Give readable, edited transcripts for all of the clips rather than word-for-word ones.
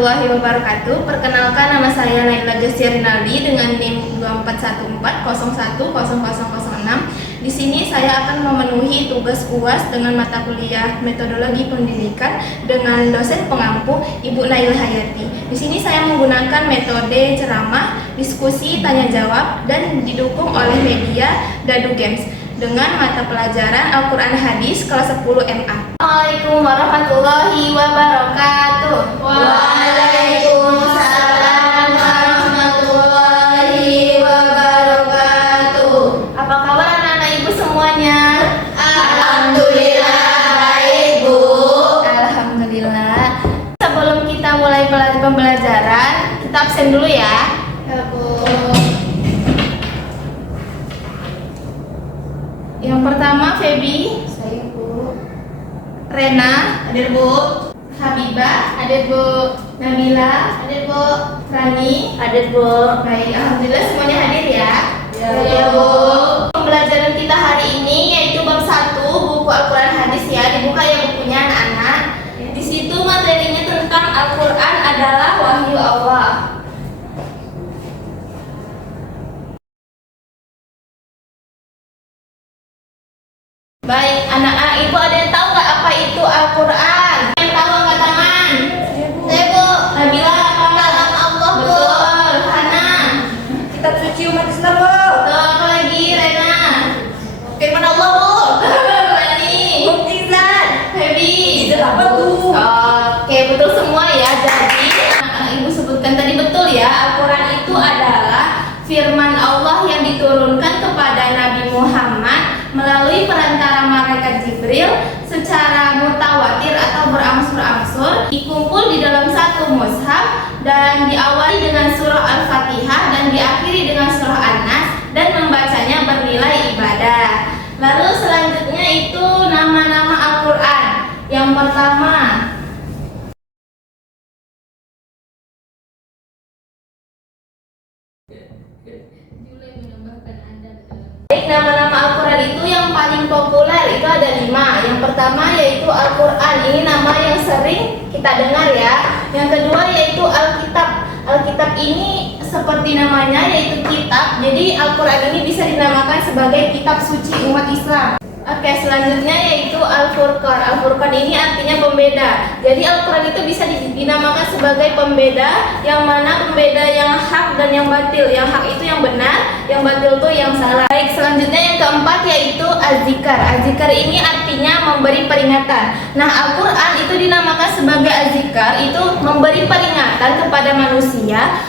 warahmatullahi wabarakatuh. Perkenalkan, nama saya Naila Josia Rinaldi dengan NIM 2414010006. Di sini saya akan memenuhi tugas UAS dengan mata kuliah Metodologi Pendidikan dengan dosen pengampu Ibu Naila Hayati. Di sini saya menggunakan metode ceramah, diskusi, tanya jawab, dan didukung oleh media Dadu Games dengan mata pelajaran Al-Quran Hadis kelas 10 MA. Assalamualaikum warahmatullahi wabarakatuh. Waalaikumsalam warahmatullahi wabarakatuh. Apa kabar anak-anak ibu semuanya? Alhamdulillah baik, Bu. Alhamdulillah. Sebelum kita mulai pembelajaran, kita absen dulu ya. Ya, Bu. Yang pertama Feby, Saya, Bu. Rena, hadir Bu. Habibah, hadir Bu. Nabila, hadir Bu. Rani, Hadir, Bu. baik, alhamdulillah semuanya hadir ya. Ya, Bu. Pembelajaran kita hari ini yaitu bab 1 buku Al-Quran Hadis ya. Dibuka ya bukunya anak-anak. Di situ materinya tentang Al-Quran adalah wahyu Allah. Baik, anak-anak ibu ada yang tahu nggak apa itu Al-Quran? Yang tahu angkat tangan. Saya, Bu. Nabila apa? Kalam Allah, Bu. Betul. Hana. Kitab suci umat Islam, Bu. Betul. Apa lagi? Rena. Firman Allah, Bu. Rani. Mukjizat. Feby. Mukjizat apa, Bu? Oke, betul semua ya. Jadi anak-anak ibu sebutkan tadi betul ya. Al-Quran itu adalah firman Allah yang diturunkan kepada Nabi Muhammad melalui perantara malaikat Jibril secara mutawatir atau berangsur-angsur, dikumpul di dalam satu mushaf dan diawali dengan surah Al-Fatihah dan diakhiri dengan surah An-Nas dan membacanya bernilai ibadah. Lalu selanjutnya itu nama-nama Al-Quran. Yang pertama, baik, nama-nama Al-Quran itu yang paling populer itu ada 5. Yang pertama yaitu Al-Quran, ini nama yang sering kita dengar ya. Yang kedua yaitu Alkitab. Alkitab ini seperti namanya yaitu kitab. Jadi Al-Quran ini bisa dinamakan sebagai kitab suci umat Islam. Oke, selanjutnya yaitu Al-Furqan. Al-Furqan ini artinya pembeda. Jadi Al-Quran itu bisa dinamakan sebagai pembeda, yang mana pembeda yang hak dan yang batil. Yang hak itu yang benar, yang batil itu yang salah. Baik, selanjutnya yang keempat yaitu Az-Zikar. Az-Zikar ini artinya memberi peringatan. Nah, Al-Quran itu dinamakan sebagai Az-Zikar, itu memberi peringatan kepada manusia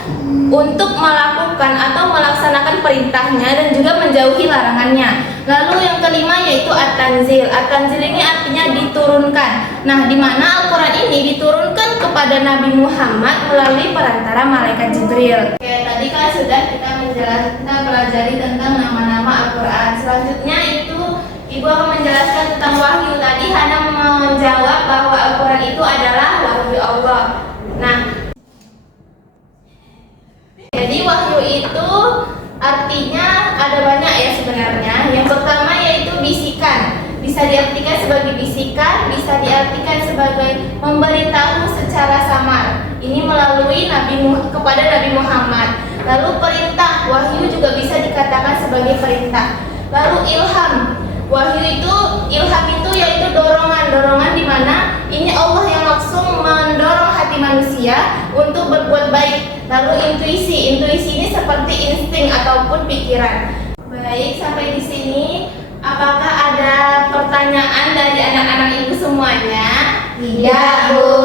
untuk melakukan atau melaksanakan perintahnya dan juga menjauhi larangannya. Lalu yang kelima yaitu At-Tanzil. At-Tanzil ini artinya diturunkan. Nah, di mana Al-Quran ini diturunkan kepada Nabi Muhammad melalui perantara malaikat Jibril. Oke, tadi kan sudah kita pelajari tentang nama-nama Al-Quran. Selanjutnya itu Ibu akan menjelaskan tentang wahyu. Tadi Hana menjawab bahwa Al-Quran itu adalah wahyu Allah. Nah, jadi wahyu itu artinya ada banyak ya sebenarnya. Yang pertama yaitu bisikan. Bisa diartikan sebagai bisikan, bisa diartikan sebagai memberitahu secara samar. Ini melalui kepada Nabi Muhammad. Lalu perintah, wahyu juga bisa dikatakan sebagai perintah. Lalu ilham. Ilham itu yaitu dorongan di mana ini Allah yang langsung mendorong hati manusia untuk berbuat baik. Lalu intuisi ini seperti insting ataupun pikiran. Baik, sampai di sini apakah ada pertanyaan dari anak-anak ibu semuanya? Iya, Bu.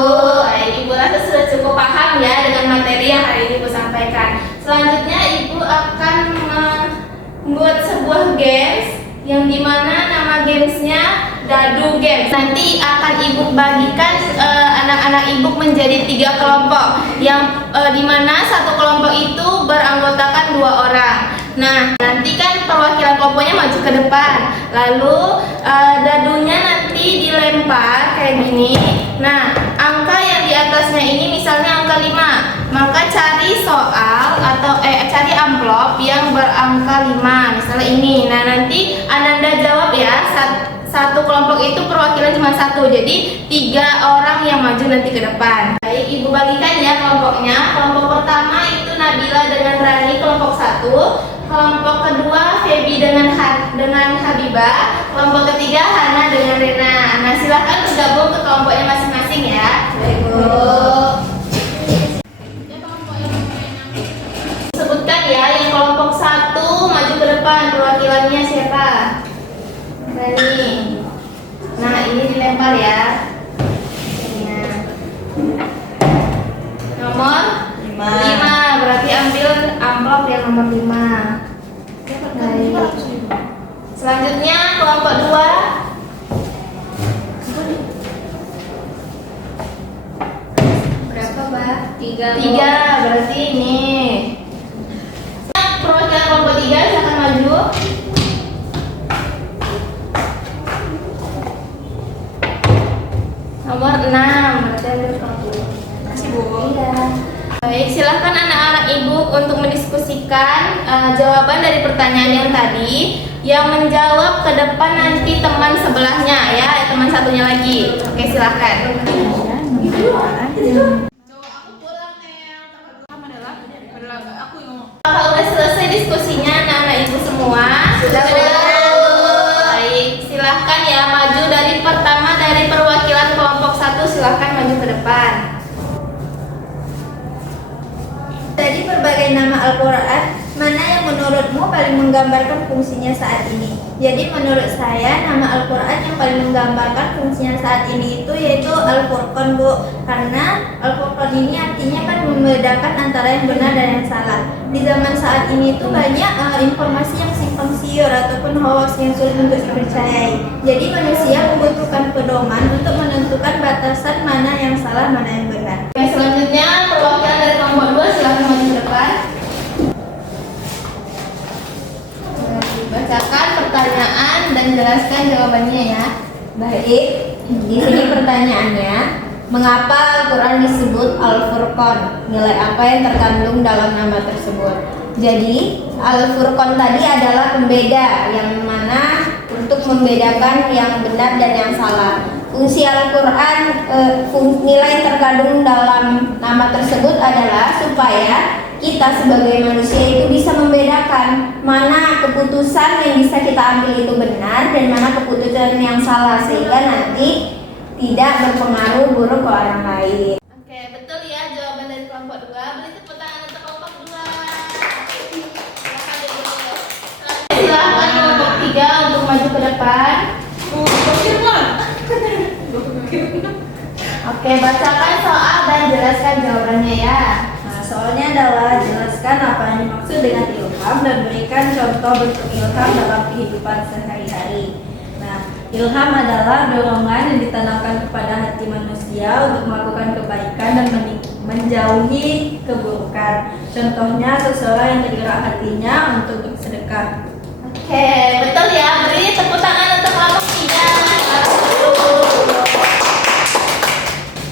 Baik, ibu rasa sudah cukup paham ya dengan materi yang hari ini ibu sampaikan. Selanjutnya ibu akan membuat sebuah games yang dimana nama gamesnya Dadu Games. Nanti akan ibu bagikan anak-anak ibu menjadi 3 kelompok, yang dimana satu kelompok itu beranggotakan 2 orang. Nah, nanti kan perwakilan kelompoknya maju ke depan, lalu dadunya nanti dilempar kayak gini. Nah, angka yang di atasnya ini misalnya angka 5, maka cari soal atau cari amplop yang berangka 5, misalnya ini. Nah, nanti Ananda jawab ya, satu kelompok itu perwakilan cuma satu, jadi 3 orang yang maju nanti ke depan. Baik, ibu bagikan ya kelompoknya. Kelompok pertama itu Nabila dengan Rani, kelompok 1. Kelompok kedua Feby dengan Habibah. Kelompok ketiga Hana dengan Rena. Nah, silahkan bergabung ke kelompoknya masing-masing ya. Baik, Bu. Sebutkan ya, yang kelompok 1 maju ke depan, perwakilannya siapa? Rani. Nah, ini dilempar ya. Nah. Nomor 5, berarti ambil amplop yang nomor 5. Baik. Selanjutnya kelompok 2. Berapa, Mbak? 3, berarti ini. Perwakilan kelompok 3 silakan maju. Nomor 6, berarti ambil kelompok 2. Masih, Bu. Iya. Baik, silahkan anak-anak ibu untuk mendiskusikan jawaban dari pertanyaan yang tadi. Yang menjawab ke depan nanti teman sebelahnya ya, teman satunya lagi. Oke, silahkan. Apakah udah selesai diskusinya anak-anak ibu semua? Sudah. Baik, silahkan ya maju dari pertama dari perwakilan kelompok 1, silahkan maju ke depan. Dari berbagai nama Al-Quran, mana yang menurutmu paling menggambarkan fungsinya saat ini? Jadi menurut saya nama Al-Quran yang paling menggambarkan fungsinya saat ini itu yaitu Al-Furqan, Bu. Karena Al-Furqan ini artinya kan membedakan antara yang benar dan yang salah. Di zaman saat ini itu banyak informasi yang simpang siur ataupun hoax yang sulit untuk dipercayai. Jadi manusia membutuhkan pedoman untuk menentukan batasan mana yang salah, mana yang benar. Oke, selanjutnya perwakilan dari kelompok 2 silahkan maju ke depan. Bacakan pertanyaan dan jelaskan jawabannya ya. Baik, di sini pertanyaannya, mengapa Al-Quran disebut Al-Furqan? Nilai apa yang terkandung dalam nama tersebut? Jadi, Al-Furqan tadi adalah pembeda yang mana untuk membedakan yang benar dan yang salah. Fungsi Al-Quran, nilai yang terkandung dalam nama tersebut adalah supaya kita sebagai manusia itu bisa membedakan mana keputusan yang bisa kita ambil itu benar dan mana keputusan yang salah, sehingga nanti tidak berpengaruh buruk ke orang lain. Oke, betul ya jawaban dari kelompok 2. Beri tepuk tangan untuk kelompok 2. Silahkan kelompok 3 untuk maju ke depan. Oke, bacakan soal dan jelaskan jawabannya ya. Nah, soalnya adalah jelaskan apa yang dimaksud dengan ilham dan berikan contoh bentuk ilham dalam kehidupan sehari-hari. Nah, ilham adalah dorongan yang ditanamkan kepada hati manusia untuk melakukan kebaikan dan menjauhi keburukan. Contohnya seseorang yang tergerak hatinya untuk bersedekah. Oke, betul ya. Beri tepuk tangan untuk kelompok 3.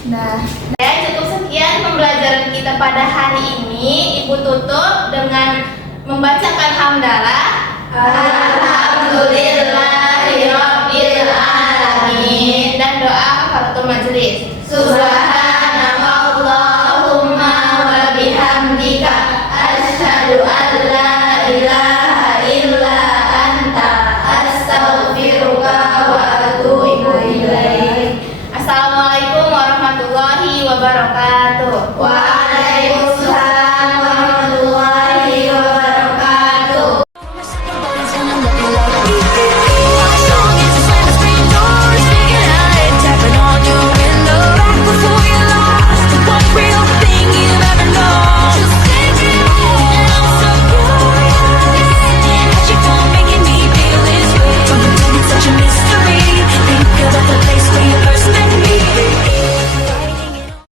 Nah, ya cukup sekian pembelajaran kita pada hari ini. Ibu tutup dengan membacakan hamdalah. Alhamdulillahirabbil alamin dan doa kafaratul majelis. Subhanallahumma wa bihamdika asyhadu an la ilaha illa anta astaghfiruka wa atubu ilaik. Assalamualaikum warahmatullahi wabarakatuh.